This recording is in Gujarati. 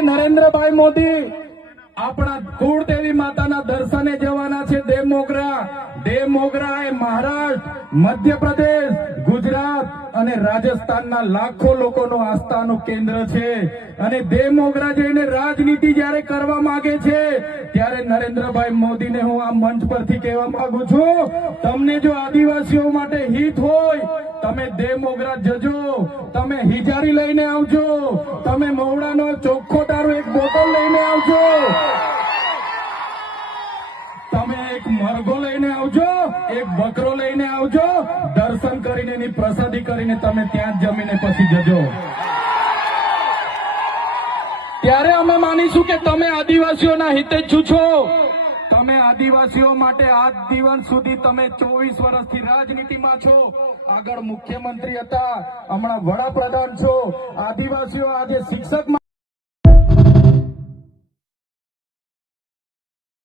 નરેન્દ્રભાઈ મોદી આપણા કુળદેવી માતાના દર્શને જવાના છે દેવમોગરા એ મહારાષ્ટ્ર, મધ્યપ્રદેશ, ગુજરાત અને રાજસ્થાનના લાખો લોકોનું આસ્થાનું કેન્દ્ર છે અને દેવમોગરા જઈને રાજનીતિ જ્યારે કરવા માંગે છે ત્યારે નરેન્દ્રભાઈ મોદીને હું આ મંચ પરથી કહેવા માંગુ છું, તમને જો આદિવાસીઓ માટે હિત હોય તમે દેવમોગરા જજો, તમે હિજારી લઈને આવજો, તમે મવડાનો ચોખ્ખો દારૂ એક બોટલ લઈને આવજો, તમે એક મરઘો લઈને આવજો, એક બકરો લઈને આવજો, દર્શન કરીને એની પ્રસાદી કરીને તમે ત્યાં જ જમીને પછી જજો. ત્યારે અમે માનીશું કે તમે આદિવાસીઓના હિતેચ્છુ છો. તમે આદિવાસીઓ માટે આજ દિવસ સુધી તમે 24 વર્ષથી રાજનીતિમાં છો, આગળ મુખ્યમંત્રી હતા, હમણાં વડાપ્રધાન છો. આદિવાસીઓ આજે શિક્ષક